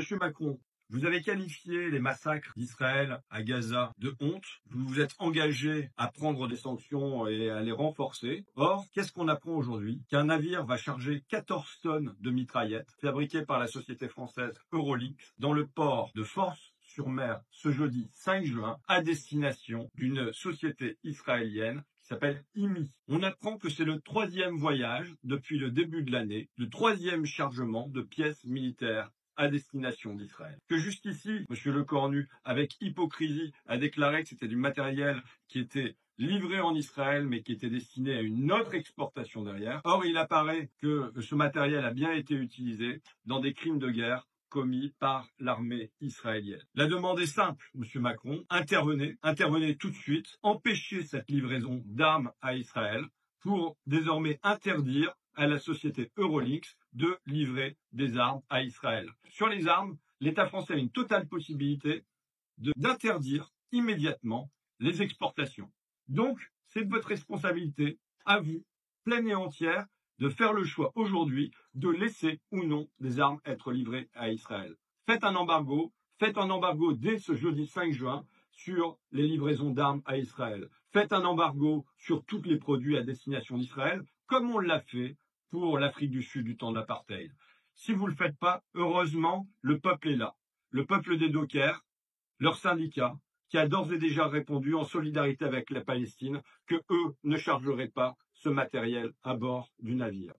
Monsieur Macron, vous avez qualifié les massacres d'Israël à Gaza de honte. Vous vous êtes engagé à prendre des sanctions et à les renforcer. Or, qu'est-ce qu'on apprend aujourd'hui? Qu'un navire va charger 14 tonnes de mitraillettes fabriquées par la société française Eurolink dans le port de Fos-sur-Mer ce jeudi 5 juin à destination d'une société israélienne qui s'appelle IMI. On apprend que c'est le 3e voyage depuis le début de l'année, le 3e chargement de pièces militaires à destination d'Israël. Que jusqu'ici, M. Lecornu, avec hypocrisie, a déclaré que c'était du matériel qui était livré en Israël, mais qui était destiné à une autre exportation derrière. Or, il apparaît que ce matériel a bien été utilisé dans des crimes de guerre commis par l'armée israélienne. La demande est simple, M. Macron, intervenez tout de suite, empêchez cette livraison d'armes à Israël pour désormais interdire à la société Eurolink de livrer des armes à Israël. Sur les armes, l'État français a une totale possibilité d'interdire immédiatement les exportations. Donc, c'est de votre responsabilité, à vous, pleine et entière, de faire le choix aujourd'hui de laisser ou non des armes être livrées à Israël. Faites un embargo dès ce jeudi 5 juin sur les livraisons d'armes à Israël. Faites un embargo sur tous les produits à destination d'Israël, comme on l'a fait pour l'Afrique du Sud du temps de l'apartheid. Si vous ne le faites pas, heureusement, le peuple est là. Le peuple des dockers, leur syndicat, qui a d'ores et déjà répondu en solidarité avec la Palestine que eux ne chargeraient pas ce matériel à bord du navire.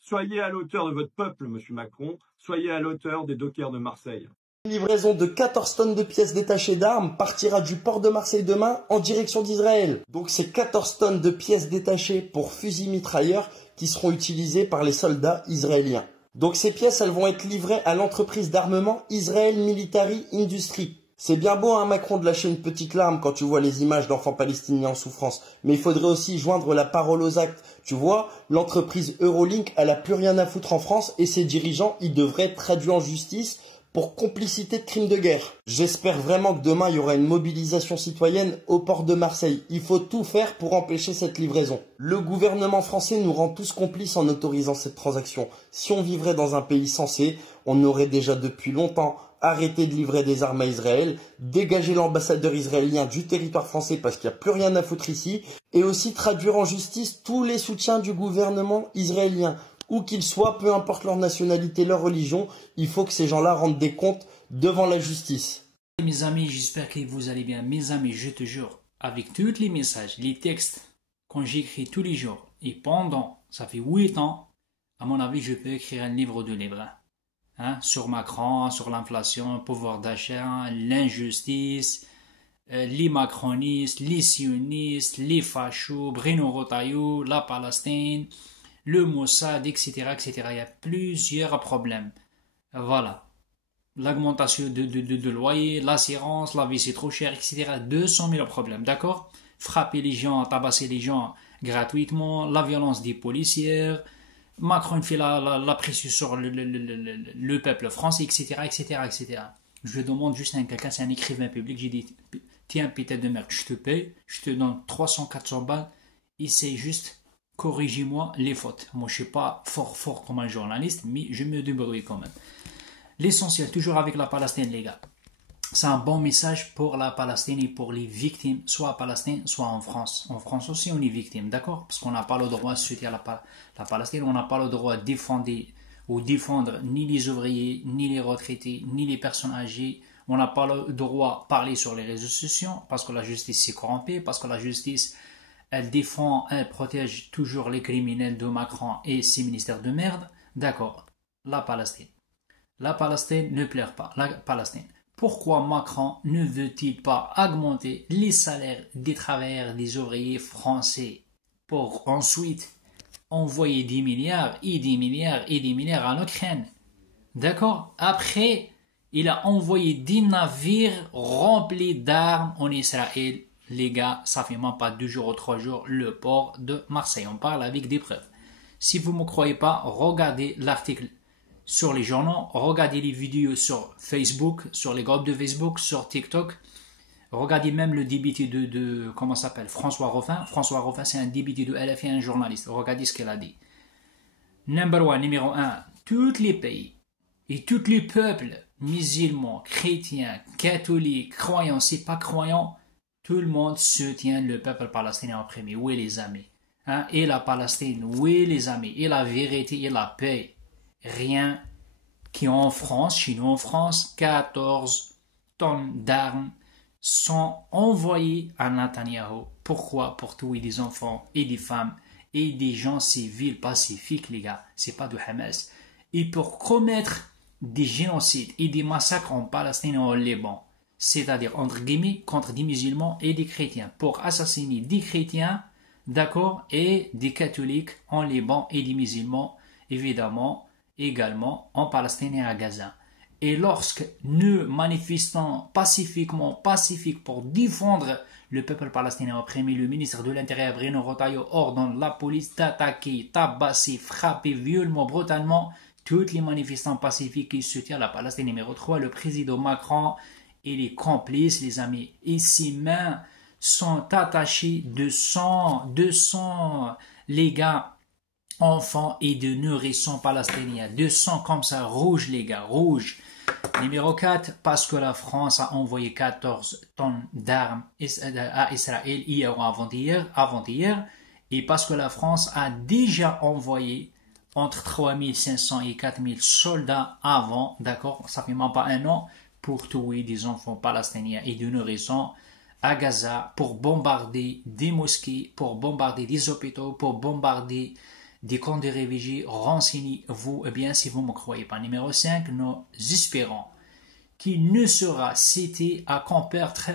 Soyez à l'auteur de votre peuple, Monsieur Macron, soyez à l'auteur des dockers de Marseille. Une livraison de 14 tonnes de pièces détachées d'armes partira du port de Marseille demain en direction d'Israël. Donc c'est 14 tonnes de pièces détachées pour fusils mitrailleurs qui seront utilisées par les soldats israéliens. Donc ces pièces, elles vont être livrées à l'entreprise d'armement Israel Military Industry. C'est bien beau, hein, Macron, de lâcher une petite larme quand tu vois les images d'enfants palestiniens en souffrance. Mais il faudrait aussi joindre la parole aux actes. Tu vois, l'entreprise Eurolink, elle a plus rien à foutre en France et ses dirigeants, ils devraient être traduits en justice pour complicité de crimes de guerre. J'espère vraiment que demain, il y aura une mobilisation citoyenne au port de Marseille. Il faut tout faire pour empêcher cette livraison. Le gouvernement français nous rend tous complices en autorisant cette transaction. Si on vivrait dans un pays sensé, on aurait déjà depuis longtemps arrêté de livrer des armes à Israël, dégager l'ambassadeur israélien du territoire français parce qu'il n'y a plus rien à foutre ici, et aussi traduire en justice tous les soutiens du gouvernement israélien. Où qu'ils soient, peu importe leur nationalité, leur religion, il faut que ces gens-là rendent des comptes devant la justice. Mes amis, j'espère que vous allez bien. Mes amis, je te jure, avec tous les messages, les textes qu'on j'écris tous les jours, et pendant, ça fait 8 ans, à mon avis, je peux écrire un livre de livres. Hein, sur Macron, sur l'inflation, le pouvoir d'achat, l'injustice, les macronistes, les sionistes, les fachos, Bruno Retailleau, la Palestine, le Mossad, etc., etc. Il y a plusieurs problèmes. Voilà. L'augmentation de loyer, l'assurance, la vie c'est trop cher, etc. 200 000 problèmes, d'accord? Frapper les gens, tabasser les gens gratuitement, la violence des policiers, Macron fait la pression sur le peuple français, etc., etc., etc. Je demande juste à quelqu'un, c'est un écrivain public, j'ai dit, tiens, pétette de merde, je te paye, je te donne 300-400 balles, essaye juste, corrigez-moi les fautes. Moi, je ne suis pas fort comme un journaliste, mais je me débrouille quand même. L'essentiel, toujours avec la Palestine, les gars. C'est un bon message pour la Palestine et pour les victimes, soit à Palestine, soit en France. En France aussi, on est victime, d'accord? Parce qu'on n'a pas le droit de soutenir la Palestine, on n'a pas le droit de défendre ni les ouvriers, ni les retraités, ni les personnes âgées. On n'a pas le droit de parler sur les réseaux sociaux parce que la justice s'est corrompue, parce que la justice, elle défend, elle protège toujours les criminels de Macron et ses ministères de merde. D'accord, la Palestine. La Palestine ne pleure pas, la Palestine. Pourquoi Macron ne veut-il pas augmenter les salaires des travailleurs, des ouvriers français pour ensuite envoyer des milliards et des milliards et des milliards à l'Ukraine? D'accord? Après, il a envoyé des navires remplis d'armes en Israël. Les gars, ça fait même pas 2 jours ou 3 jours, le port de Marseille. On parle avec des preuves. Si vous ne me croyez pas, regardez l'article sur les journaux, regardez les vidéos sur Facebook, sur les groupes de Facebook, sur TikTok. Regardez même le député de comment ça s'appelle, François Ruffin. François Ruffin, c'est un député de LFI, un journaliste. Regardez ce qu'il a dit. Numéro 1, tous les pays Et tous les peuples, musulmans, chrétiens, catholiques, croyants, c'est pas croyants, tout le monde soutient le peuple palestinien opprimé. Oui les amis. Hein? Et la Palestine, oui les amis. Et la vérité et la paix. Rien qu'en France, chez nous en France, 14 tonnes d'armes sont envoyées à Netanyahou. Pourquoi? Pour tuer des enfants et des femmes et des gens civils pacifiques, les gars. C'est pas du Hamas. Et pour commettre des génocides et des massacres en Palestine et au Liban, c'est-à-dire entre guillemets contre des musulmans et des chrétiens, pour assassiner des chrétiens, d'accord, et des catholiques en Liban et des musulmans, évidemment, également en Palestine et à Gaza. Et lorsque nous manifestons pacifiquement pour défendre le peuple palestinien opprimé, le ministre de l'Intérieur Bruno Retailleau ordonne la police d'attaquer, tabasser, frapper violemment, brutalement tous les manifestants pacifiques qui soutiennent la Palestine. Numéro 3, le président Macron et les complices, les amis. Et ses mains sont attachées de sang, les gars, enfants et de nourrissons palestiniens. De sang comme ça, rouge, les gars, rouge. Numéro 4, parce que la France a envoyé 14 tonnes d'armes à Israël hier ou avant-hier, et parce que la France a déjà envoyé entre 3500 et 4000 soldats avant, d'accord, ça fait même pas un an, pour tuer des enfants palestiniens et de nourrissons à Gaza, pour bombarder des mosquées, pour bombarder des hôpitaux, pour bombarder des camps de réfugiés. Renseignez-vous bien si vous ne me croyez pas. Numéro 5, nous espérons qu'il ne sera cité à comparaître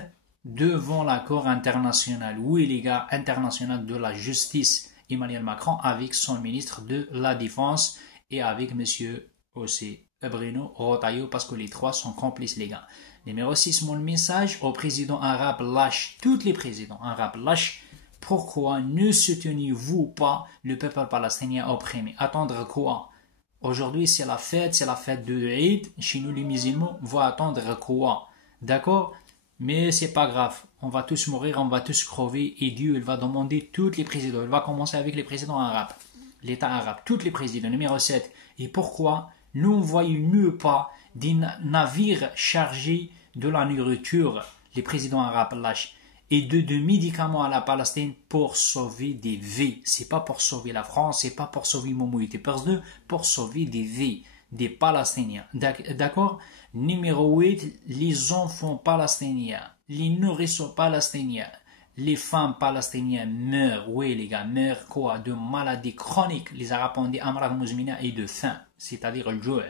devant la Cour internationale, oui les gars, internationale de la justice, Emmanuel Macron, avec son ministre de la Défense et avec monsieur aussi Bruno Retailleau, parce que les trois sont complices, les gars. Numéro 6, mon message au président arabe lâche, tous les présidents arabes lâches. Pourquoi ne soutenez-vous pas le peuple palestinien opprimé? Attendre quoi? Aujourd'hui, c'est la fête de Eid. Chez nous, les musulmans vont attendre quoi? D'accord? Mais c'est pas grave. On va tous mourir, on va tous crever. Et Dieu, il va demander tous les présidents. Il va commencer avec les présidents arabes. L'État arabe, tous les présidents. Numéro 7. Et pourquoi n'envoyez-nous pas des navires chargés de la nourriture, les présidents arabes lâches, et de médicaments à la Palestine pour sauver des vies. C'est pas pour sauver la France, c'est pas pour sauver Momoïté Personnel, pour sauver des vies des Palestiniens. D'accord? Numéro 8, les enfants palestiniens, les nourrissons palestiniens, les femmes palestiniennes meurent, oui les gars, meurent quoi? De maladies chroniques, les arabes ont dit amrad muzmina et de faim, c'est-à-dire le jour.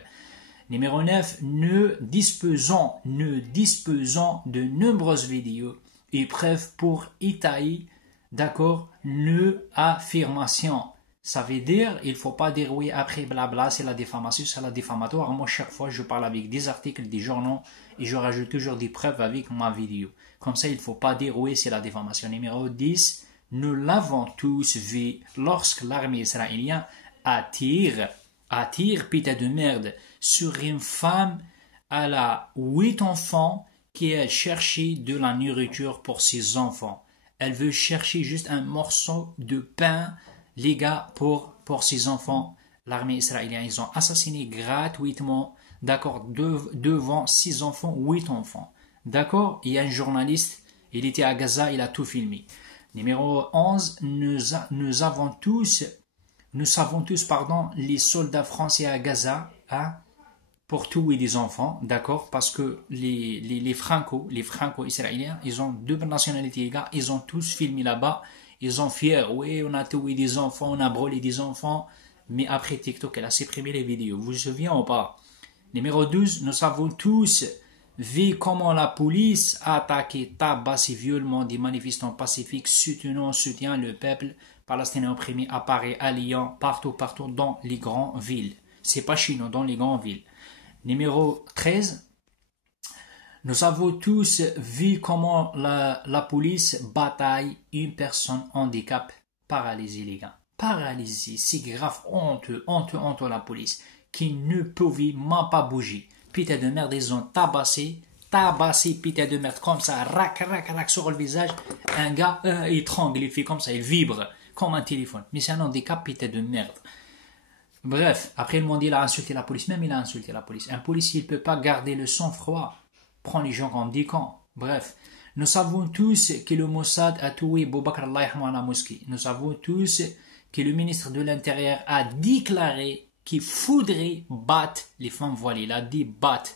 Numéro 9, nous disposons de nombreuses vidéos et preuves pour étayer, d'accord, nos affirmations. Ça veut dire, il ne faut pas dire oui, après blabla, c'est la diffamation, c'est la diffamatoire. Moi, chaque fois, je parle avec des articles, des journaux, et je rajoute toujours des preuves avec ma vidéo. Comme ça, il ne faut pas dire oui, c'est la diffamation. Numéro 10, nous l'avons tous vu lorsque l'armée israélienne attire, putain de merde, sur une femme à la 8 enfants qui a cherché de la nourriture pour ses enfants. Elle veut chercher juste un morceau de pain, les gars, pour ses enfants. L'armée israélienne, ils ont assassiné gratuitement, d'accord, devant 6 enfants, 8 enfants. D'accord? Il y a un journaliste, il était à Gaza, il a tout filmé. Numéro 11, nous savons tous, les soldats français à Gaza, hein, pour tuer des enfants, d'accord, parce que les franco-israéliens, ils ont deux nationalités, les gars, ils ont tous filmé là-bas, ils sont fiers, oui, on a tué des enfants, on a brûlé des enfants, mais après TikTok, elle a supprimé les vidéos, vous vous souvenez ou pas? Numéro 12, nous avons tous vu comment la police a attaqué, tabassé violemment des manifestants pacifiques soutient le peuple palestinien opprimé à Paris, à Lyon, partout dans les grandes villes. C'est pas chez nous, dans les grandes villes. Numéro 13, nous avons tous vu comment la police bataille une personne handicap paralysée, les gars. Paralysée, c'est grave, honteux, la police, qui ne pouvait même pas bouger. Putain de merde, ils ont tabassé, putain de merde, comme ça, rac, sur le visage. Un gars, il tremble, il fait comme ça, il vibre, comme un téléphone. Mais c'est un handicap, putain de merde. Bref, après ils m'ont dit il a insulté la police, même il a insulté la police. Un policier il ne peut pas garder le sang-froid, prend les gens comme des cons. Bref, nous savons tous que le Mossad a tué Boubacar Allah yarhamou à la mosquée. Nous savons tous que le ministre de l'Intérieur a déclaré qu'il faudrait battre les femmes voilées. Il a dit battre,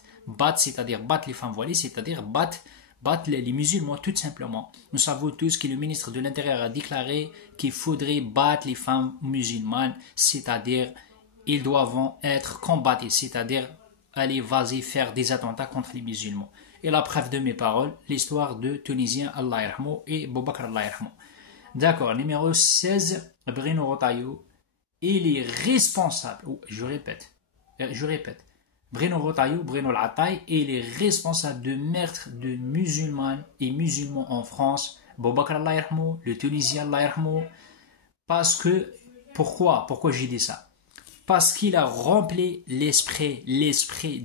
c'est-à-dire battre les femmes voilées, c'est-à-dire battre les musulmans tout simplement. Nous savons tous que le ministre de l'Intérieur a déclaré qu'il faudrait battre les femmes musulmanes, c'est-à-dire ils doivent être combattus, c'est-à-dire aller vaser faire des attentats contre les musulmans. Et la preuve de mes paroles, l'histoire de Tunisien Allah yarhamou et Boubacar Allah yarhamou. D'accord, numéro 16, Bruno Retailleau, il est responsable, je répète, Bruno Retailleau, Bruno L'Ataï, il est responsable de meurtre de musulmanes et musulmans en France, Boubacar Allah yarhamou, le Tunisien Allah yarhamou, parce que, pourquoi j'ai dit ça? Parce qu'il a rempli l'esprit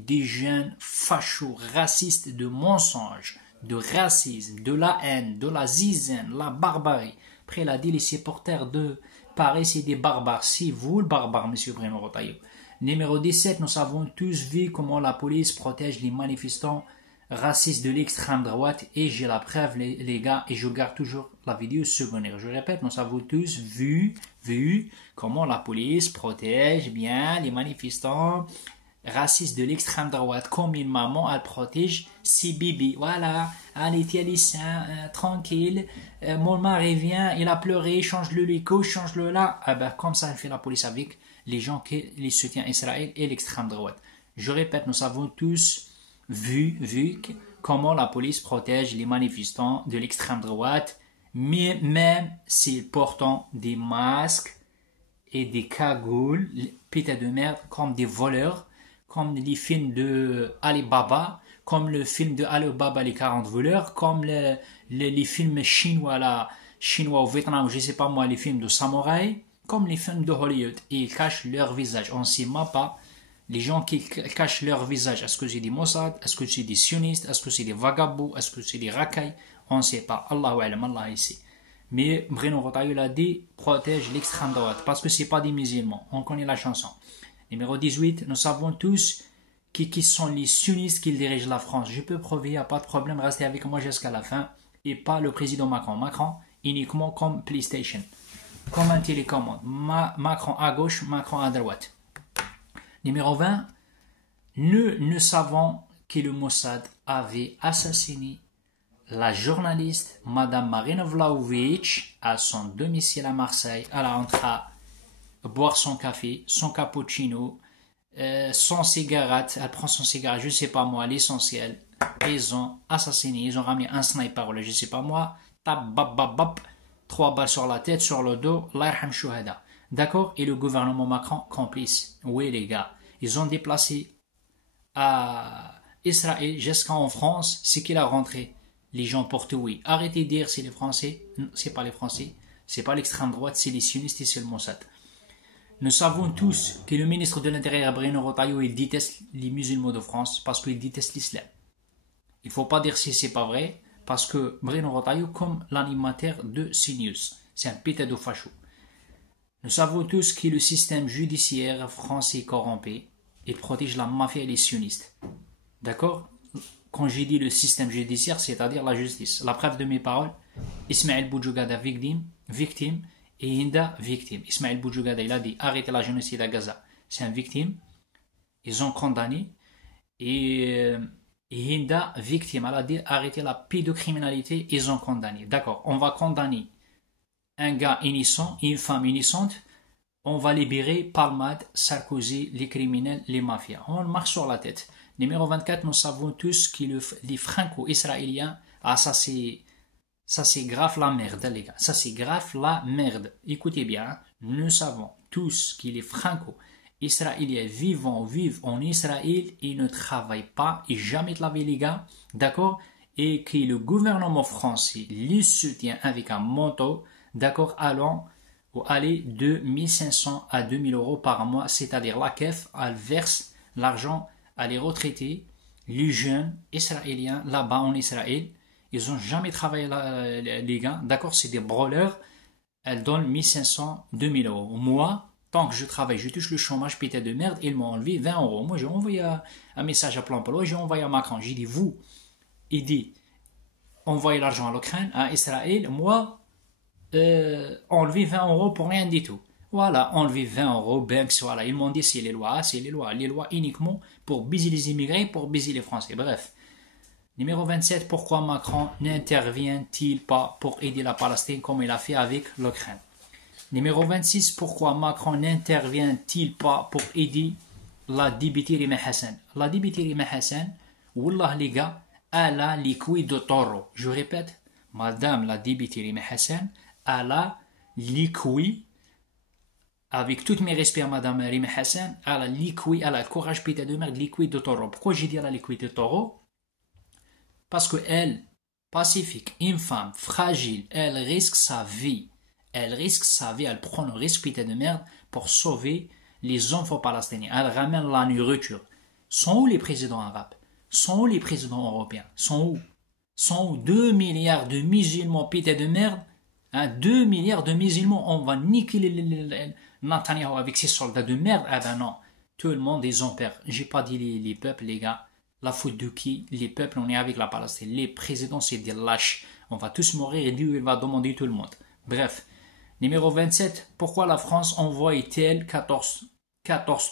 des jeunes fachos, racistes, de mensonges, de racisme, de la haine, de la zizane, la barbarie. Après, il a dit les supporters de Paris, c'est des barbares. C'est vous le barbare, monsieur Bruno Retailleau. Numéro 17, nous avons tous vu comment la police protège les manifestants racistes de l'extrême droite. Et j'ai la preuve, les gars, et je garde toujours la vidéo secondaire. Je répète, nous avons tous vu comment la police protège bien les manifestants racistes de l'extrême droite. Comme une maman, elle protège ses bébés. Voilà, allez, tiens les seins, tranquille. Mon mari vient, il a pleuré, change-le les couches, change-le là. Ah ben, comme ça, elle fait la police avec les gens qui les soutiennent Israël et l'extrême droite. Je répète, nous avons tous vu comment la police protège les manifestants de l'extrême droite, mais même s'ils portent des masques et des cagoules, pétés de merde, comme des voleurs, comme les films de Alibaba, comme le film de Alibaba, les 40 voleurs, comme les films chinois au Vietnam, je sais pas moi, les films de samouraï, comme les films de Hollywood. Et ils cachent leur visage. On ne sait même pas. Les gens qui cachent leur visage, est-ce que c'est des Mossad, est-ce que c'est des sionistes, est-ce que c'est des vagabonds, est-ce que c'est des racailles, on ne sait pas. Allahu alam, Allah ici. Mais Bruno Retailleau l'a dit, protège l'extrême droite, parce que ce n'est pas des musulmans. On connaît la chanson. Numéro 18, nous savons tous qui sont les sionistes qui dirigent la France. Je peux prouver, il n'y a pas de problème, restez avec moi jusqu'à la fin. Et pas le président Macron. Macron, uniquement comme PlayStation. Comme un télécommande. Macron à gauche, Macron à droite. Numéro 20, nous savons que le Mossad avait assassiné la journaliste Madame Marina Vlahovic à son domicile à Marseille. Elle a entré à boire son café, son cappuccino, son cigarette. Elle prend son cigarette, je ne sais pas moi, l'essentiel. Ils ont assassiné, ils ont ramené un sniper, je ne sais pas moi. Tap, bap, bap, bap. 3 balles sur la tête, sur le dos. Allah yarham shuhada. D'accord? Et le gouvernement Macron complice. Oui, les gars. Ils ont déplacé à Israël jusqu'en France. C'est qu'il a rentré. Les gens portent oui. Arrêtez de dire c'est les Français. Non, c'est pas les Français. C'est pas l'extrême droite, c'est les sionistes et c'est le Mossad. Nous savons tous que le ministre de l'Intérieur, Bruno Retailleau, il déteste les musulmans de France parce qu'il déteste l'islam. Il ne faut pas dire si c'est pas vrai parce que Bruno Retailleau, comme l'animateur de CNews, c'est un pétado facho. Nous savons tous que le système judiciaire français est corrompu et protège la mafia et les sionistes. D'accord? Quand j'ai dit le système judiciaire, c'est-à-dire la justice. La preuve de mes paroles, Ismaël Boujougada victime et Hinda victime. Ismaël Boujougada, il a dit arrêtez la génocide à Gaza. C'est un victime. Ils ont condamné. Et Hinda victime. Elle a dit arrêtez la pédocriminalité. Ils ont condamné. D'accord, on va condamner un gars innocent, une femme innocente, on va libérer Palmade, Sarkozy, les criminels, les mafias. On marche sur la tête. Numéro 24, nous savons tous que les franco-israéliens, ça c'est grave la merde, les gars. Ça c'est grave la merde. Écoutez bien, hein. Nous savons tous que les franco-israéliens vivent en Israël et ne travaillent pas et jamais de la vie, les gars. D'accord? Et que le gouvernement français les soutient avec un montant, d'accord, aller de 1500 à 2000 euros par mois, c'est-à-dire la CAF, elle verse l'argent à les retraités, les jeunes israéliens là-bas en Israël. Ils n'ont jamais travaillé les gars, d'accord, c'est des brawlers. Elles donnent 1500, 2000 euros. Moi, Tant que je travaille, je touche le chômage, putain de merde, ils m'ont enlevé 20 euros. Moi, j'ai envoyé un message à Plan Emploi, j'ai envoyé à Macron. J'ai dit, vous, aidez, envoyez l'argent à l'Ukraine, à Israël, moi, enlever 20 euros pour rien du tout. Voilà, enlever 20 euros, Banks, voilà. Ils m'ont dit, c'est les lois, c'est les lois. Les lois uniquement pour baiser les immigrés, pour baiser les Français. Bref. Numéro 27, pourquoi Macron n'intervient-il pas pour aider la Palestine comme il a fait avec l'Ukraine? Numéro 26, pourquoi Macron n'intervient-il pas pour aider la députée Rima Hassan? La députée Rima Hassan, wallah les gars, elle a les couilles de taureau. Je répète, madame la députée Rima Hassan, elle a les couilles, avec tous mes respects à madame Rima Hassan, elle a les couilles, elle a le courage pété de merde, les couilles de taureau. Pourquoi j'ai dit elle a les couilles de taureau? Parce qu'elle, pacifique, une femme fragile, elle risque sa vie. Elle risque sa vie, elle prend le risque putain de merde pour sauver les enfants palestiniens. Elle ramène la nourriture. Sont où les présidents arabes? Sont où les présidents européens? Sont où? Sont où 2 milliards de musulmans putain de merde? 2 milliards de musulmans, on va niquer Netanyahu avec ses soldats de merde? Ah ben non, tout le monde est en père. J'ai pas dit les peuples, les gars. La faute de qui? Les peuples, on est avec la Palestine. Les présidents, c'est des lâches. On va tous mourir et Dieu il va demander tout le monde. Bref. Numéro 27. Pourquoi la France envoie-t-elle 14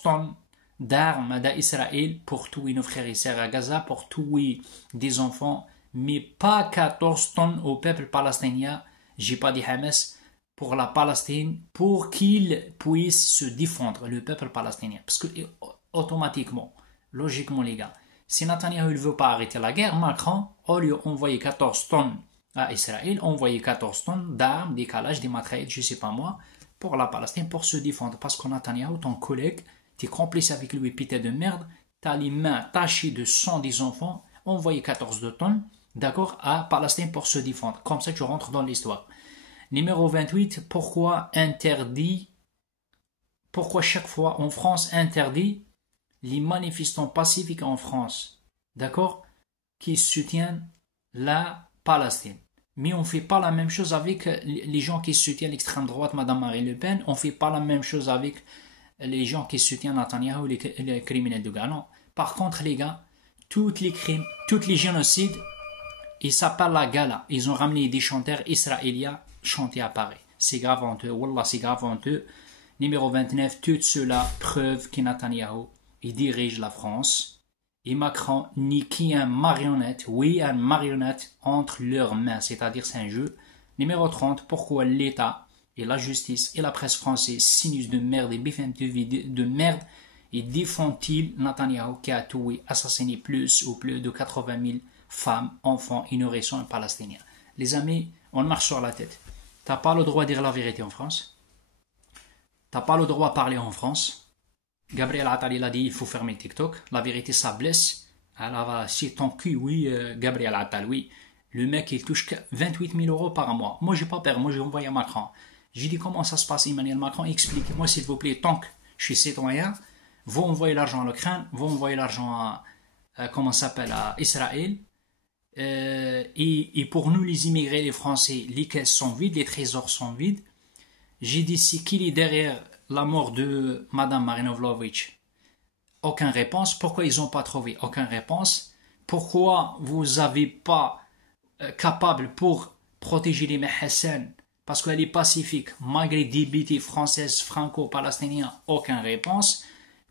tonnes d'armes à Israël pour tuer nos frères et sœurs à Gaza, pour tuer des enfants, mais pas 14 tonnes au peuple palestinien, j'ai pas dit Hamas, pour la Palestine, pour qu'il puisse se défendre, le peuple palestinien. Parce que automatiquement, logiquement les gars, si Netanyahu ne veut pas arrêter la guerre, Macron, au lieu d'envoyer 14 tonnes à Israël, envoyer 14 tonnes d'armes, des calages, des matériels, je ne sais pas moi, pour la Palestine, pour se défendre. Parce que Netanyahu, ton collègue, tu es complice avec lui, putain de merde, tu as les mains tachées de sang des enfants, envoyer 14 tonnes, d'accord, à Palestine pour se défendre. Comme ça, tu rentres dans l'histoire. Numéro 28, pourquoi chaque fois en France interdit les manifestants pacifiques en France, d'accord, qui soutiennent la Palestine. Mais on ne fait pas la même chose avec les gens qui soutiennent l'extrême droite, Madame Marine Le Pen. On ne fait pas la même chose avec les gens qui soutiennent Netanyahu, les criminels de guerre. Non. Par contre, les gars, tous les crimes, tous les génocides, ils s'appellent la gala. Ils ont ramené des chanteurs israéliens chanter à Paris. C'est grave honteux. Wallah, c'est grave honteux. Numéro 29, tout cela preuve que Netanyahu il dirige la France et Macron n'est qu'une marionnette, oui, une marionnette entre leurs mains, c'est-à-dire c'est un jeu. Numéro 30, pourquoi l'État et la justice et la presse française, sinus de merde et BFM TV de merde, et défendent-ils Netanyahu qui a tué, assassiné plus ou plus de 80 000 femmes, enfants, innocents et palestiniens? Les amis, on marche sur la tête. T'as pas le droit de dire la vérité en France. T'as pas le droit de parler en France. Gabriel Attal, il a dit il faut fermer TikTok. La vérité, ça blesse. Alors, c'est ton cul, oui, Gabriel Attal, oui. Le mec, il touche 28 000 euros par mois. Moi, j'ai pas peur. Moi, j'ai envoyé à Macron. J'ai dit comment ça se passe, Emmanuel Macron. Expliquez-moi, s'il vous plaît, tant que je suis citoyen, vous envoyez l'argent à l'Ukraine, vous envoyez l'argent à Israël. Et pour nous, les immigrés, les Français, les caisses sont vides, les trésors sont vides. J'ai dit, c'est qui est derrière la mort de Madame Marinovlovitch? Aucune réponse. Pourquoi ils n'ont pas trouvé? Aucune réponse. Pourquoi vous n'avez pas capable pour protéger les Hassan? Parce qu'elle est pacifique, malgré des bêtises françaises, franco-palestiniens, aucune réponse.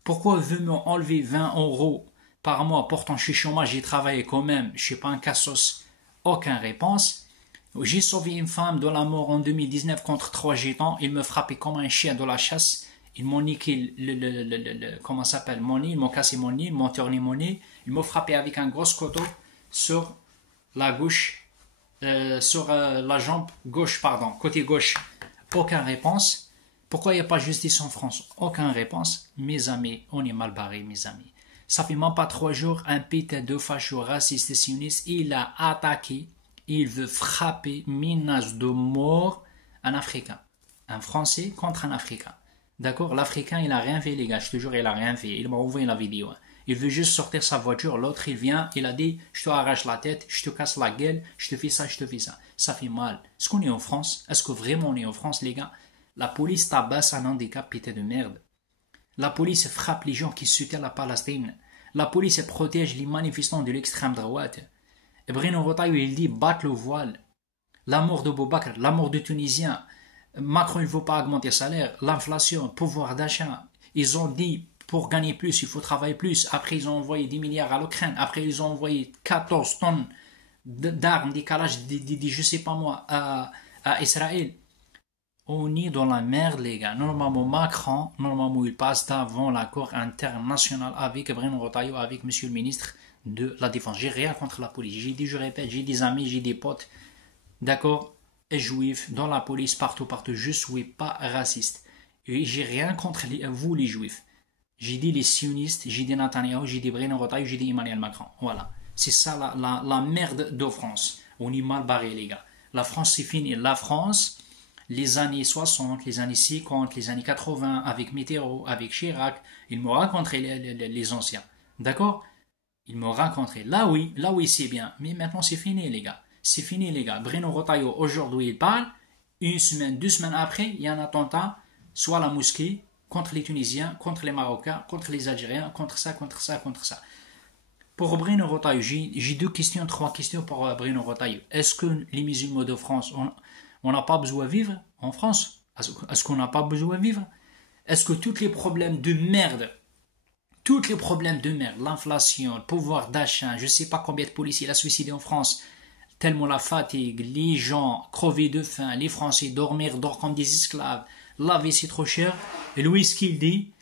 Pourquoi veut me enlever 20 euros par mois? Pourtant, je suis chômage, j'ai travaillé quand même, je ne suis pas un cassos. Aucune réponse. J'ai sauvé une femme de la mort en 2019 contre 3 gitans. Ils me frappaient comme un chien de la chasse. Ils m'ont niqué comment ça s'appelle, mon nez. Ils m'ont cassé mon nez, ils m'ont tourné mon nez. Ils m'ont frappé avec un gros couteau sur la gauche, sur la jambe gauche, pardon, côté gauche. Aucune réponse. Pourquoi il n'y a pas de justice en France? Aucune réponse. Mes amis, on est mal barrés, mes amis. Ça fait même pas 3 jours, un putain de facho raciste sioniste, il a attaqué. Il veut frapper, menace de mort, un Africain. Un Français contre un Africain. D'accord? L'Africain, il n'a rien fait, les gars. Je te jure, il n'a rien fait. Il m'a envoyé la vidéo. Il veut juste sortir sa voiture. L'autre, il vient, il a dit, je te arrache la tête, je te casse la gueule, je te fais ça, je te fais ça. Ça fait mal. Est-ce qu'on est en France? Est-ce que vraiment on est en France, les gars? La police tabasse un handicapé de merde. La police frappe les gens qui soutiennent la Palestine. La police protège les manifestants de l'extrême droite. Bruno Retailleau, il dit battre le voile. La mort de Boubacar, la mort de Tunisiens. Macron, il ne veut pas augmenter le salaire. L'inflation, pouvoir d'achat. Ils ont dit pour gagner plus, il faut travailler plus. Après, ils ont envoyé 10 milliards à l'Ukraine. Après, ils ont envoyé 14 tonnes d'armes, des calages, je sais pas moi, à Israël. On est dans la merde, les gars. Normalement, Macron, il passe devant l'accord international avec Bruno Retailleau, avec monsieur le ministre de la Défense. J'ai rien contre la police. J'ai dit, je répète, j'ai des amis, j'ai des potes, d'accord, juifs, dans la police, partout. Je suis pas raciste. Et j'ai rien contre vous, les juifs. J'ai dit les sionistes, j'ai dit Netanyahu, j'ai dit Bruno Retailleau, j'ai dit Emmanuel Macron. Voilà. C'est ça la merde de France. On est mal barré, les gars. La France, c'est fini. La France, les années 60, les années 50, les années 80, avec Mitterrand, avec Chirac, ils m'ont raconté les anciens. D'accord? Ils m'ont raconté. Là oui, c'est bien. Mais maintenant, c'est fini, les gars. C'est fini, les gars. Bruno Retailleau, aujourd'hui, il parle. Une semaine, 2 semaines après, il y a un attentat, soit à la mosquée, contre les Tunisiens, contre les Marocains, contre les Algériens, contre ça. Pour Bruno Retailleau, j'ai 2 questions, 3 questions pour Bruno Retailleau. Est-ce que les musulmans de France, on n'a pas besoin de vivre en France? Est-ce qu'on n'a pas besoin de vivre? Est-ce que tous les problèmes de merde, l'inflation, le pouvoir d'achat, je ne sais pas combien de policiers il a suicidé en France, tellement la fatigue, les gens crevés de faim, les Français dorment comme des esclaves, la vie c'est trop cher. Et Louis, ce qu'il dit,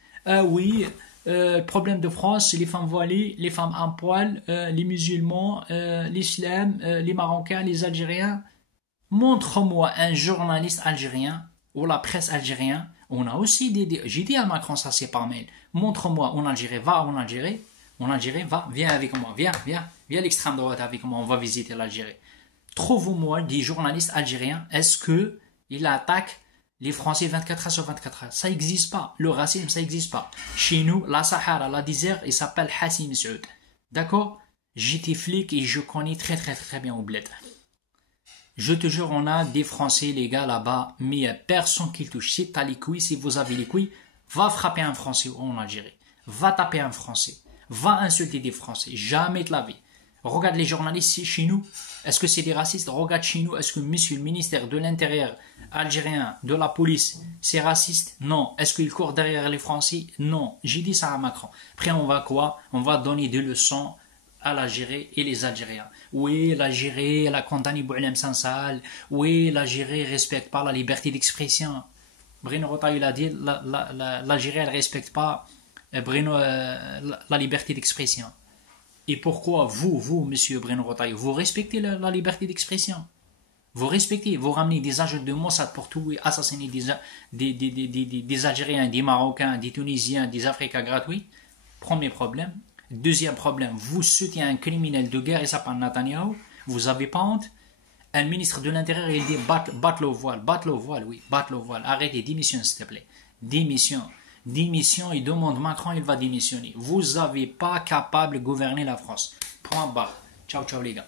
oui, le problème de France, c'est les femmes voilées, les femmes en poil, les musulmans, l'islam, les Marocains, les Algériens. Montre-moi un journaliste algérien ou la presse algérienne. On a aussi j'ai dit à Macron, ça c'est par mail. Montre-moi en Algérie, va en Algérie. En Algérie, viens avec moi, viens à l'extrême droite avec moi, on va visiter l'Algérie. Trouve-moi des journalistes algériens, est-ce que ils attaquent les Français 24 heures sur 24 heures? Ça n'existe pas. Le racisme, ça n'existe pas. Chez nous, la Sahara, la désert, il s'appelle Hassim Saoud. D'accord? J'étais flic et je connais très bien au bled. Je te jure, on a des Français, les gars, là-bas, mais il n'y a personne qui le touche. Si tu as les couilles, si vous avez les couilles, va frapper un Français en Algérie. Va taper un Français. Va insulter des Français. Jamais de la vie. Regarde les journalistes chez nous. Est-ce que c'est des racistes? Regarde chez nous. Est-ce que monsieur le ministère de l'Intérieur algérien, de la police, c'est raciste? Non. Est-ce qu'il court derrière les Français? Non. J'ai dit ça à Macron. Après, on va quoi? On va donner des leçons à l'Algérie et les Algériens. Oui, l'Algérie, elle a condamné Boualem Sansal. Oui, l'Algérie ne respecte pas la liberté d'expression. Bruno Retailleau, il a dit l'Algérie, elle ne respecte pas la liberté d'expression. Et pourquoi vous, monsieur Bruno Retailleau, vous respectez la liberté d'expression? Vous respectez, vous ramenez des agents de Mossad pour tout et assassiner des Algériens, des Marocains, des Tunisiens, des Africains gratuits. Premier problème. Deuxième problème, vous soutenez un criminel de guerre, il s'appelle Netanyahu, vous n'avez pas honte? Un ministre de l'Intérieur, il dit batte le voile, arrêtez, démission s'il te plaît. Démission, il demande Macron, il va démissionner. Vous n'avez pas capable de gouverner la France. Point barre. Ciao les gars.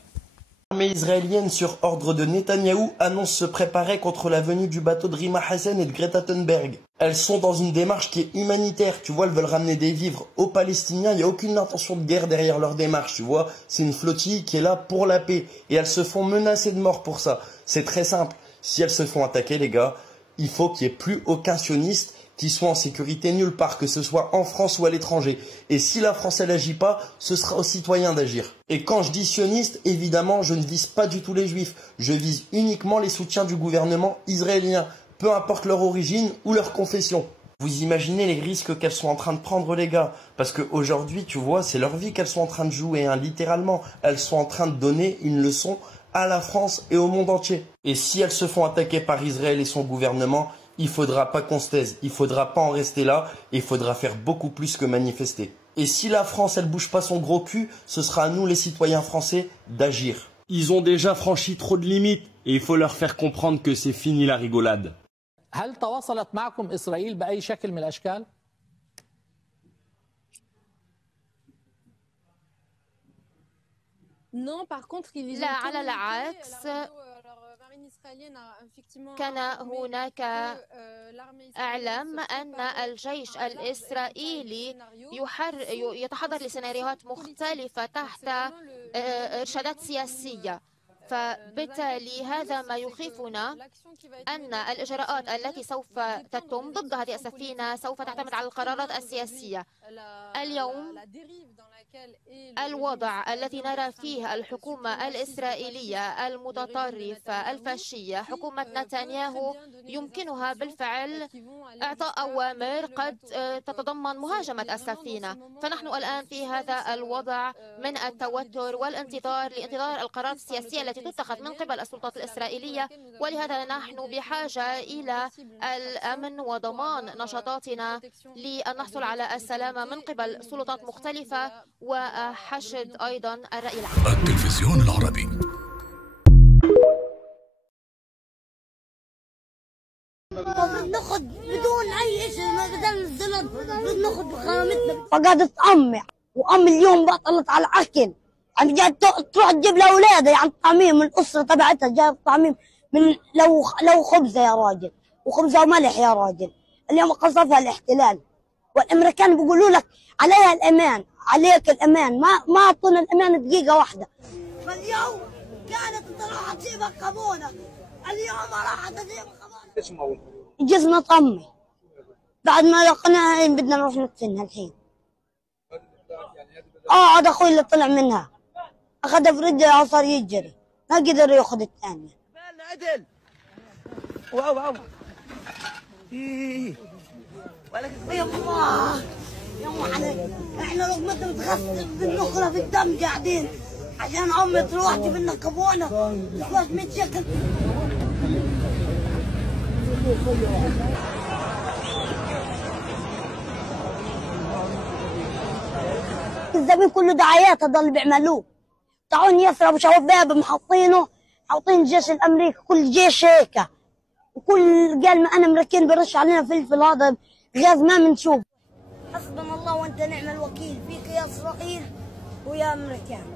L'armée israélienne, sur ordre de Netanyahou, annonce se préparer contre la venue du bateau de Rima Hassan et de Greta Thunberg. Elles sont dans une démarche qui est humanitaire, tu vois, elles veulent ramener des vivres aux Palestiniens, il n'y a aucune intention de guerre derrière leur démarche, tu vois. C'est une flottille qui est là pour la paix, et elles se font menacer de mort pour ça. C'est très simple, si elles se font attaquer, les gars, il faut qu'il n'y ait plus aucun sioniste qui soit en sécurité nulle part, que ce soit en France ou à l'étranger. Et si la France, elle n'agit pas, ce sera aux citoyens d'agir. Et quand je dis sioniste, évidemment, je ne vise pas du tout les juifs. Je vise uniquement les soutiens du gouvernement israélien, peu importe leur origine ou leur confession. Vous imaginez les risques qu'elles sont en train de prendre, les gars. Parce qu'aujourd'hui, tu vois, c'est leur vie qu'elles sont en train de jouer, hein, littéralement. Elles sont en train de donner une leçon à la France et au monde entier. Et si elles se font attaquer par Israël et son gouvernement, il faudra pas qu'on se taise, il faudra pas en rester là, et il faudra faire beaucoup plus que manifester. Et si la France, elle bouge pas son gros cul, ce sera à nous les citoyens français d'agir. Ils ont déjà franchi trop de limites, et il faut leur faire comprendre que c'est fini la rigolade. هل تواصلت معكم إسرائيل بأي شكل من الأشكال؟ Non, par contre, ils les ont لا على communiqué العكس، leur marine كان هناك إعلام أن الجيش الإسرائيلي يتحضر لسيناريوهات مختلفة تحت إرشادات سياسية، فبالتالي هذا ما يخيفنا أن الإجراءات التي سوف تتم ضد هذه السفينة سوف تعتمد على القرارات السياسية. اليوم الوضع الذي نرى فيه الحكومة الإسرائيلية المتطرفة الفاشية، حكومة نتنياهو، يمكنها بالفعل إعطاء أوامر قد تتضمن مهاجمة السفينة. فنحن الآن في هذا الوضع من التوتر والانتظار لانتظار القرارات السياسية التي تتخذ من قبل السلطات الإسرائيلية، ولهذا نحن بحاجة إلى الأمن وضمان نشاطاتنا لأن نحصل على السلامة من قبل سلطات مختلفة وحشد أيضا الرأي العام. التلفزيون العربي. ناخذ بدون اي شيء، ما بدل الزلط ناخذ بكرامتنا. فقعدت امي وامي اليوم بطلت على الاكل، يعني جاي تروح تجيب لاولادها يعني طعمين من الاسره تبعتها، جايب طعمين من لو خبزه يا راجل، وخبزه وملح يا راجل. اليوم قصفها الاحتلال، والامريكان بيقولوا لك عليها الامان، عليك الامان، ما اعطونا الامان دقيقه واحده. فاليوم كانت راح تجيب القبونه، اليوم راح تجيب القبونه. ايش الموضوع؟ جزمه امي بعد ما لقناها بدنا نروح ندفنها الحين. هذا اخوي اللي طلع منها اخذها في رجله وصار يجري، ما قدر ياخذ الثانيه. عدل واو واو يا الله يا الله، احنا رغم متغسل بالنخره في الدم قاعدين عشان امي تروح تجيب لنا كبونه تروح 100 شكل. الزبين كله دعايات، هذا اللي بيعملوه. تعون يسرى وشباب محطينه، حاطين الجيش الامريكي، كل جيش هيك، وكل قال ما انا امريكان برش علينا فلفل، هذا غاز ما بنشوف. حسبنا الله وانت نعم الوكيل فيك يا اسرائيل ويا امريكان.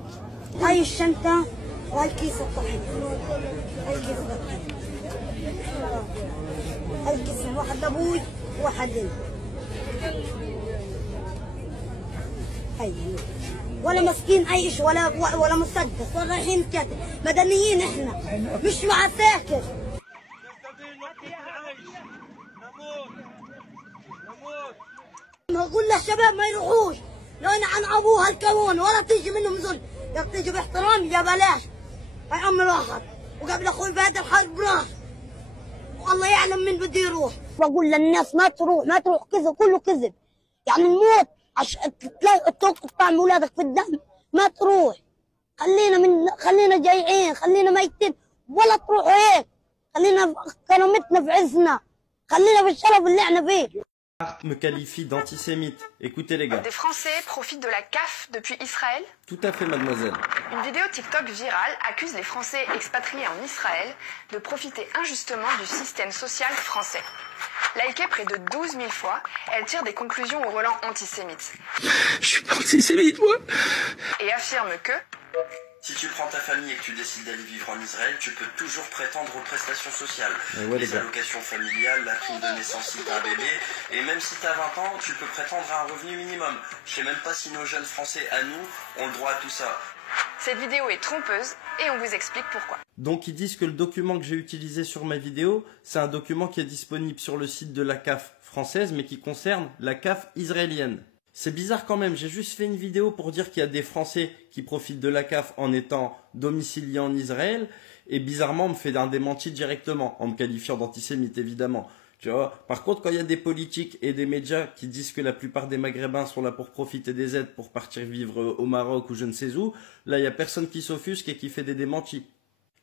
هاي الشنطه وهاي الكيس الطحين، هاي الكيس الطحين، هاي الكيسين، واحد لابوي وواحد لي. هاي ولا مسكين اي شيء ولا مسدس ولا رايحين كاتب، مدنيين احنا مش مع ساكر. هقول للشباب ما يروحوش لان عن ابوها الكون ولا تيجي منهم ذل، يا تيجي باحترام يا بلاش. هاي امي راحت وقبل اخوي فهد الحرب راح، والله يعلم من بده يروح. بقول للناس ما تروح ما تروح، كذب كله كذب، يعني الموت عشان تطعم اولادك في الدم ما تروح. خلينا جايعين، خلينا ميتين، ولا تروحوا هيك، خلينا كرامتنا في عزنا، خلينا في الشرف اللي احنا فيه. Me qualifie d'antisémite. Écoutez les gars. Des Français profitent de la CAF depuis Israël. Tout à fait, mademoiselle. Une vidéo TikTok virale accuse les Français expatriés en Israël de profiter injustement du système social français. Likée près de 12 000 fois, elle tire des conclusions au relent antisémite. Je suis pas antisémite, moi. Et affirme que si tu prends ta famille et que tu décides d'aller vivre en Israël, tu peux toujours prétendre aux prestations sociales. Les allocations familiales, la prime de naissance si t'as un bébé, et même si t'as 20 ans, tu peux prétendre à un revenu minimum. Je sais même pas si nos jeunes Français à nous ont le droit à tout ça. Cette vidéo est trompeuse et on vous explique pourquoi. Donc ils disent que le document que j'ai utilisé sur ma vidéo, c'est un document qui est disponible sur le site de la CAF française, mais qui concerne la CAF israélienne. C'est bizarre quand même, j'ai juste fait une vidéo pour dire qu'il y a des Français qui profitent de la CAF en étant domiciliés en Israël, et bizarrement on me fait un démenti directement, en me qualifiant d'antisémite évidemment. Tu vois. Par contre, quand il y a des politiques et des médias qui disent que la plupart des Maghrébins sont là pour profiter des aides pour partir vivre au Maroc ou je ne sais où, là il n'y a personne qui s'offusque et qui fait des démentis.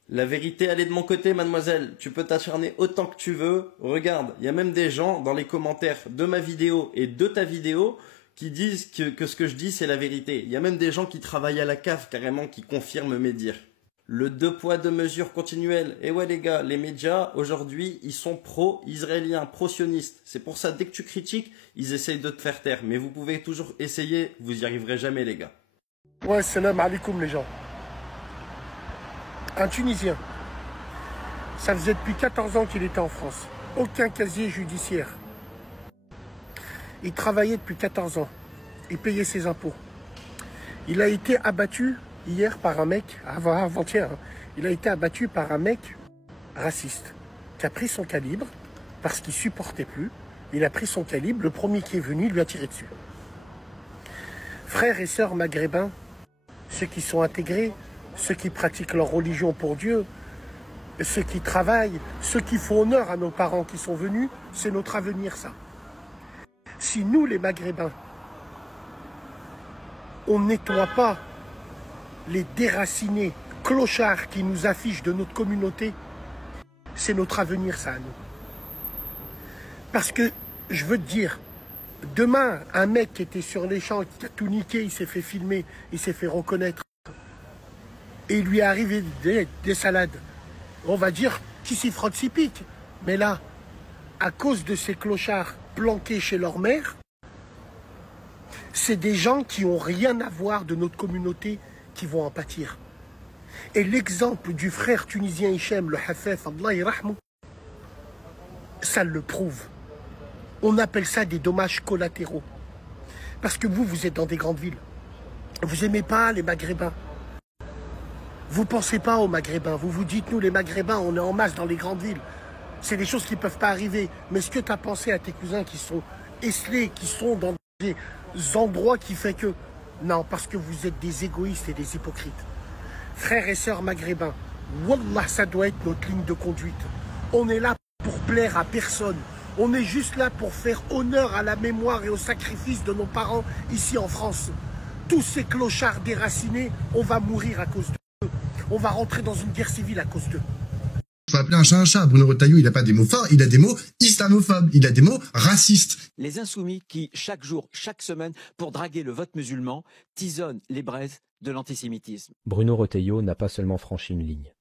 La vérité, elle est de mon côté, mademoiselle. Tu peux t'acharner autant que tu veux. Regarde, il y a même des gens dans les commentaires de ma vidéo et de ta vidéo qui disent que ce que je dis, c'est la vérité. Il y a même des gens qui travaillent à la CAF, carrément, qui confirment mes dires. Le 2 poids 2 mesures continuel. Et ouais les gars, les médias, aujourd'hui, ils sont pro-israéliens, pro-sionistes. C'est pour ça, dès que tu critiques, ils essayent de te faire taire. Mais vous pouvez toujours essayer, vous y arriverez jamais les gars. Ouais, salam alaikum les gens. Un Tunisien Ça faisait depuis 14 ans qu'il était en France. Aucun casier judiciaire. Il travaillait depuis 14 ans. Il payait ses impôts. Il a été abattu hier par un mec, avant-hier, hein. Il a été abattu par un mec raciste qui a pris son calibre parce qu'il supportait plus. Il a pris son calibre, le premier qui est venu lui a tiré dessus. Frères et sœurs maghrébins, ceux qui sont intégrés, ceux qui pratiquent leur religion pour Dieu, ceux qui travaillent, ceux qui font honneur à nos parents qui sont venus, c'est notre avenir ça. Si nous les Maghrébins, on ne nettoie pas les déracinés clochards qui nous affichent de notre communauté, c'est notre avenir ça à nous. Parce que, je veux te dire, demain, un mec qui était sur les champs, qui a tout niqué, il s'est fait filmer, il s'est fait reconnaître, et il lui est arrivé des salades, on va dire qui s'y frotte s'y pique. Mais là, à cause de ces clochards planqués chez leur mère, c'est des gens qui n'ont rien à voir de notre communauté qui vont en pâtir. Et l'exemple du frère tunisien Hichem, le Hafef, Allah yarahmou, ça le prouve. On appelle ça des dommages collatéraux. Parce que vous êtes dans des grandes villes. Vous n'aimez pas les Maghrébins. Vous ne pensez pas aux Maghrébins. Vous vous dites, nous les Maghrébins, on est en masse dans les grandes villes. C'est des choses qui ne peuvent pas arriver. Mais est-ce que tu as pensé à tes cousins qui sont esselés, qui sont dans des endroits qui fait que... Non, parce que vous êtes des égoïstes et des hypocrites. Frères et sœurs maghrébins, Wallah, ça doit être notre ligne de conduite. On est là pour plaire à personne. On est juste là pour faire honneur à la mémoire et au sacrifice de nos parents ici en France. Tous ces clochards déracinés, on va mourir à cause d'eux. On va rentrer dans une guerre civile à cause d'eux. Il faut appeler un chat un chat. Bruno Retailleau, il n'a pas des mots forts, il a des mots islamophobes, il a des mots racistes. Les insoumis qui, chaque jour, chaque semaine, pour draguer le vote musulman, tisonnent les braises de l'antisémitisme. Bruno Retailleau n'a pas seulement franchi une ligne.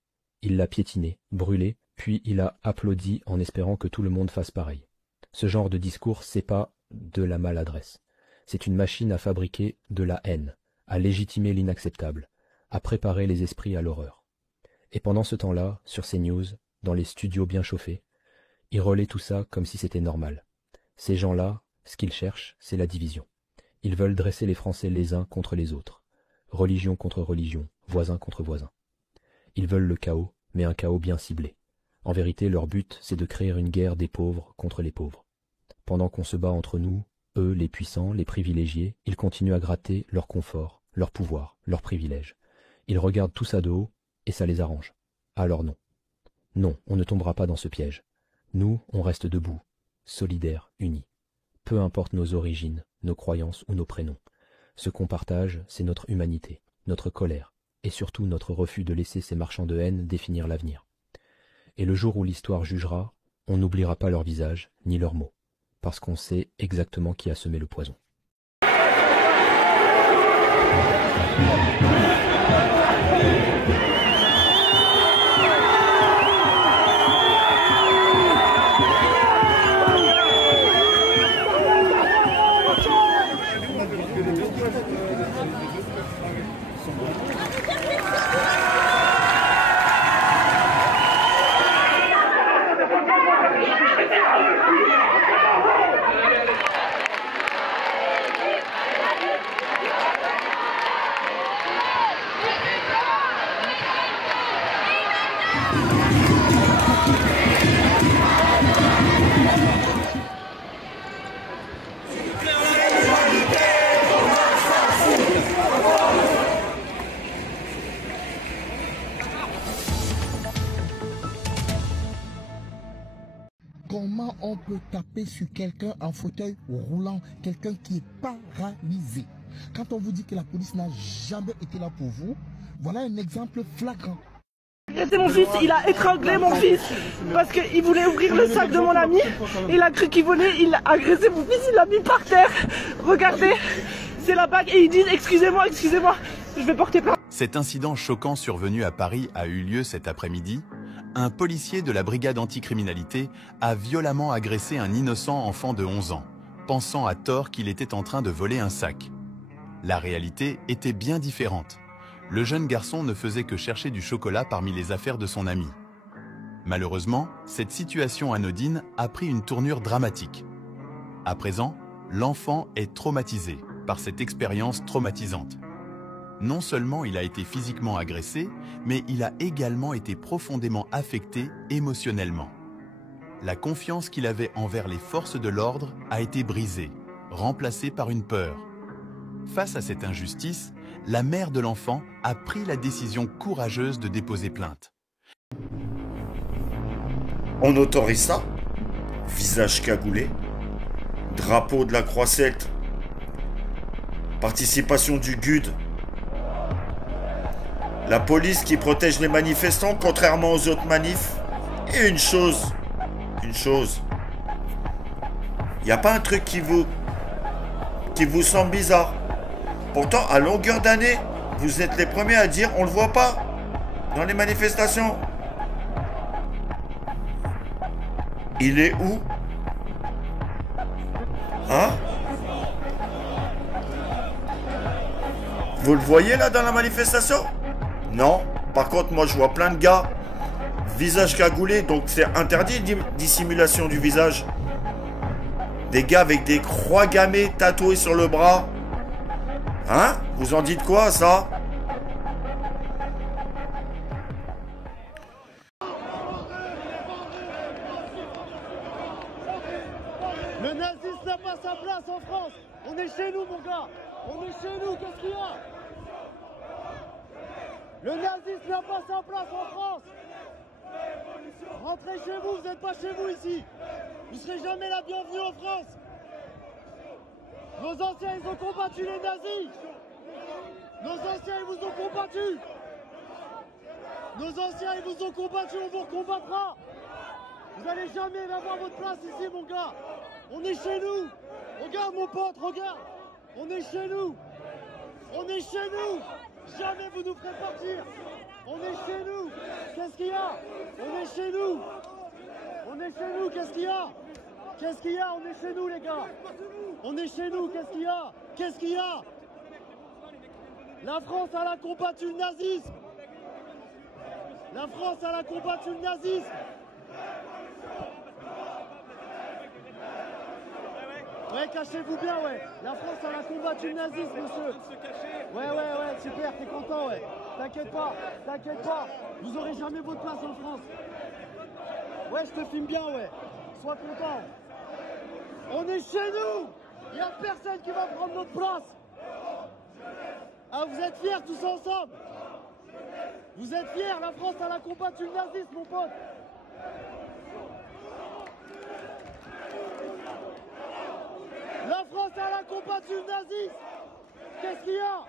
Il l'a piétinée, brûlée, puis il a applaudi en espérant que tout le monde fasse pareil. Ce genre de discours, c'est pas de la maladresse. C'est une machine à fabriquer de la haine, à légitimer l'inacceptable, à préparer les esprits à l'horreur. Et pendant ce temps-là, sur CNews, dans les studios bien chauffés, ils relaient tout ça comme si c'était normal. Ces gens-là, ce qu'ils cherchent, c'est la division. Ils veulent dresser les Français les uns contre les autres. Religion contre religion, voisin contre voisin. Ils veulent le chaos, mais un chaos bien ciblé. En vérité, leur but, c'est de créer une guerre des pauvres contre les pauvres. Pendant qu'on se bat entre nous, eux, les puissants, les privilégiés, ils continuent à gratter leur confort, leur pouvoir, leurs privilèges. Ils regardent tout ça de haut, et ça les arrange. Alors non. Non, on ne tombera pas dans ce piège. Nous, on reste debout, solidaires, unis. Peu importe nos origines, nos croyances ou nos prénoms. Ce qu'on partage, c'est notre humanité, notre colère, et surtout notre refus de laisser ces marchands de haine définir l'avenir. Et le jour où l'histoire jugera, on n'oubliera pas leur visage, ni leurs mots, parce qu'on sait exactement qui a semé le poison. Comment on peut taper sur quelqu'un en fauteuil roulant, quelqu'un qui est paralysé? Quand on vous dit que la police n'a jamais été là pour vous, voilà un exemple flagrant. C'est mon fils, il a étranglé mon fils parce qu'il voulait ouvrir le sac de mon ami. Il a cru qu'il volait, il a agressé mon fils, il l'a mis par terre. Regardez, c'est la bague et ils disent excusez-moi, excusez-moi, je vais porter plainte. Cet incident choquant survenu à Paris a eu lieu cet après-midi. Un policier de la brigade anticriminalité a violemment agressé un innocent enfant de 11 ans, pensant à tort qu'il était en train de voler un sac. La réalité était bien différente. Le jeune garçon ne faisait que chercher du chocolat parmi les affaires de son ami. Malheureusement, cette situation anodine a pris une tournure dramatique. À présent, l'enfant est traumatisé par cette expérience traumatisante. Non seulement il a été physiquement agressé, mais il a également été profondément affecté émotionnellement. La confiance qu'il avait envers les forces de l'ordre a été brisée, remplacée par une peur. Face à cette injustice, la mère de l'enfant a pris la décision courageuse de déposer plainte. On autorise ça? Visage cagoulé, drapeau de la Croix-Celte, participation du GUD, la police qui protège les manifestants contrairement aux autres manifs. Et une chose, il n'y a pas un truc qui vous semble bizarre. Pourtant, à longueur d'année, vous êtes les premiers à dire on le voit pas dans les manifestations. Il est où? Hein? Vous le voyez là dans la manifestation? Non. Par contre, moi je vois plein de gars, visage cagoulé, donc c'est interdit dissimulation du visage. Des gars avec des croix gammées tatouées sur le bras. Hein? Vous en dites quoi, ça? Le nazisme n'a pas sa place en France. On est chez nous, mon gars. On est chez nous. Qu'est-ce qu'il y a? Le nazisme n'a pas sa place en France. Rentrez chez vous. Vous n'êtes pas chez vous ici. Vous ne serez jamais la bienvenue en France. Nos anciens, ils ont combattu les nazis. Nos anciens, ils vous ont combattu. Nos anciens, ils vous ont combattu. On vous combattra. Vous n'allez jamais avoir votre place ici, mon gars. On est chez nous. Regarde, mon pote, regarde. On est chez nous. On est chez nous. Jamais vous nous ferez partir. On est chez nous. Qu'est-ce qu'il y a? On est chez nous. On est chez nous. Qu'est-ce qu'il y a? Qu'est-ce qu'il y a? On est chez nous, les gars. On est chez nous. Qu'est-ce qu'il y a? Qu'est-ce qu'il y a? La France, elle a combattu le nazisme. La France, elle a combattu le nazisme. Ouais, cachez-vous bien, ouais. La France, elle a combattu le nazisme, monsieur. Ouais, super, t'es content, ouais. T'inquiète pas. Vous aurez jamais votre place en France. Ouais, je te filme bien, ouais. Sois content. On est chez nous. Il n'y a personne qui va prendre notre place. Ah, vous êtes fiers tous ensemble? Vous êtes fiers? La France, elle a combattu le nazisme, mon pote. La France, elle a combattu le nazisme. Qu'est-ce qu'il y a?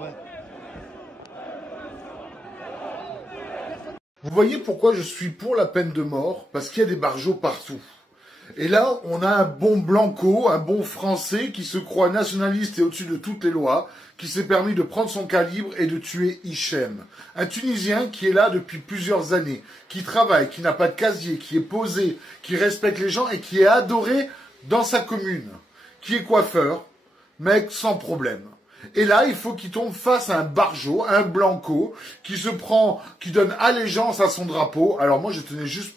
Ouais. Vous voyez pourquoi je suis pour la peine de mort? Parce qu'il y a des barjots partout. Et là, on a un bon Blanco, un bon Français qui se croit nationaliste et au-dessus de toutes les lois, qui s'est permis de prendre son calibre et de tuer Hichem. Un Tunisien qui est là depuis plusieurs années, qui travaille, qui n'a pas de casier, qui est posé, qui respecte les gens et qui est adoré dans sa commune, qui est coiffeur, mec sans problème. Et là, il faut qu'il tombe face à un barjot, un Blanco, qui se prend, qui donne allégeance à son drapeau. Alors moi, je tenais juste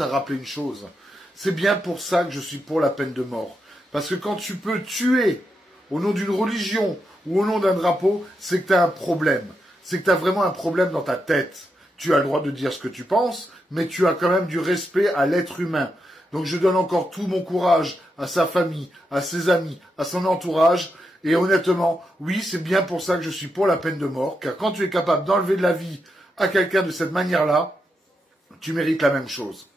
à rappeler une chose. C'est bien pour ça que je suis pour la peine de mort. Parce que quand tu peux tuer au nom d'une religion ou au nom d'un drapeau, c'est que tu as un problème. C'est que tu as vraiment un problème dans ta tête. Tu as le droit de dire ce que tu penses, mais tu as quand même du respect à l'être humain. Donc je donne encore tout mon courage à sa famille, à ses amis, à son entourage. Et honnêtement, oui, c'est bien pour ça que je suis pour la peine de mort. Car quand tu es capable d'enlever de la vie à quelqu'un de cette manière-là, tu mérites la même chose.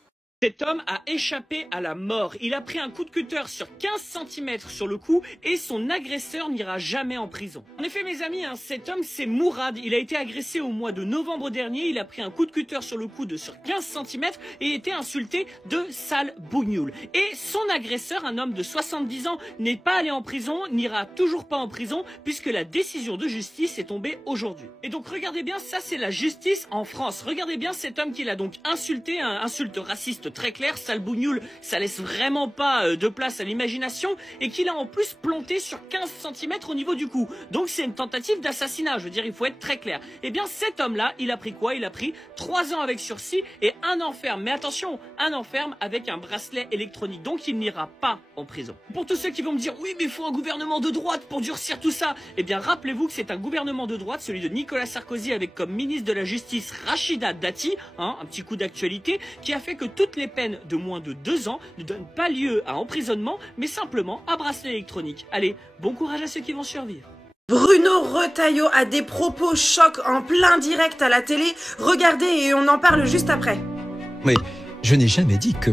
Cet homme a échappé à la mort. Il a pris un coup de cutter sur 15 cm sur le cou et son agresseur n'ira jamais en prison. En effet, mes amis, cet homme, c'est Mourad. Il a été agressé au mois de novembre dernier. Il a pris un coup de cutter sur le coude sur 15 cm et été insulté de sale bougnoule. Et son agresseur, un homme de 70 ans, n'est pas allé en prison, n'ira toujours pas en prison puisque la décision de justice est tombée aujourd'hui. Et donc, regardez bien, ça c'est la justice en France. Regardez bien cet homme qui l'a donc insulté, un insulte raciste texte très clair, sale bougnoule, ça laisse vraiment pas de place à l'imagination, et qu'il a en plus planté sur 15 cm au niveau du cou. Donc c'est une tentative d'assassinat, je veux dire, il faut être très clair. Eh bien cet homme-là, il a pris quoi? Il a pris 3 ans avec sursis et 1 an ferme. Mais attention, 1 an ferme avec un bracelet électronique, donc il n'ira pas en prison. Pour tous ceux qui vont me dire, oui mais il faut un gouvernement de droite pour durcir tout ça, eh bien rappelez-vous que c'est un gouvernement de droite, celui de Nicolas Sarkozy, avec comme ministre de la Justice Rachida Dati, hein, un petit coup d'actualité, qui a fait que toutes les peines de moins de 2 ans ne donnent pas lieu à emprisonnement, mais simplement à bracelet électronique. Allez, bon courage à ceux qui vont survivre. Bruno Retailleau a des propos chocs en plein direct à la télé. Regardez et on en parle juste après. Mais je n'ai jamais dit que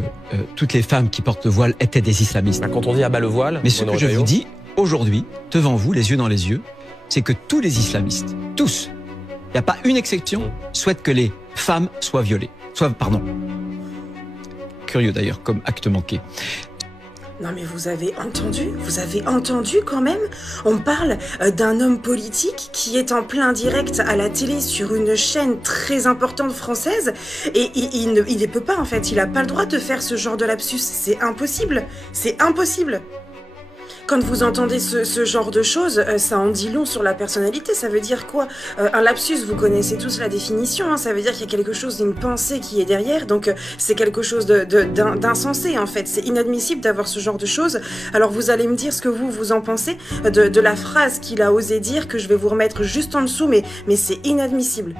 toutes les femmes qui portent le voile étaient des islamistes. Quand on dit abat le voile, mais ce que je vous dis aujourd'hui, devant vous, les yeux dans les yeux, c'est que tous les islamistes, tous, il n'y a pas une exception, souhaitent que les femmes soient violées. Curieux d'ailleurs, comme acte manqué. Non mais vous avez entendu quand même? On parle d'un homme politique qui est en plein direct à la télé sur une chaîne très importante française et il ne peut pas en fait, il n'a pas le droit de faire ce genre de lapsus, c'est impossible, c'est impossible. Quand vous entendez ce genre de choses, ça en dit long sur la personnalité. Ça veut dire quoi? Un lapsus, vous connaissez tous la définition, hein, ça veut dire qu'il y a quelque chose d'une pensée qui est derrière, donc c'est quelque chose d'insensé en fait. C'est inadmissible d'avoir ce genre de choses. Alors vous allez me dire ce que vous en pensez de la phrase qu'il a osé dire, que je vais vous remettre juste en dessous, mais c'est inadmissible.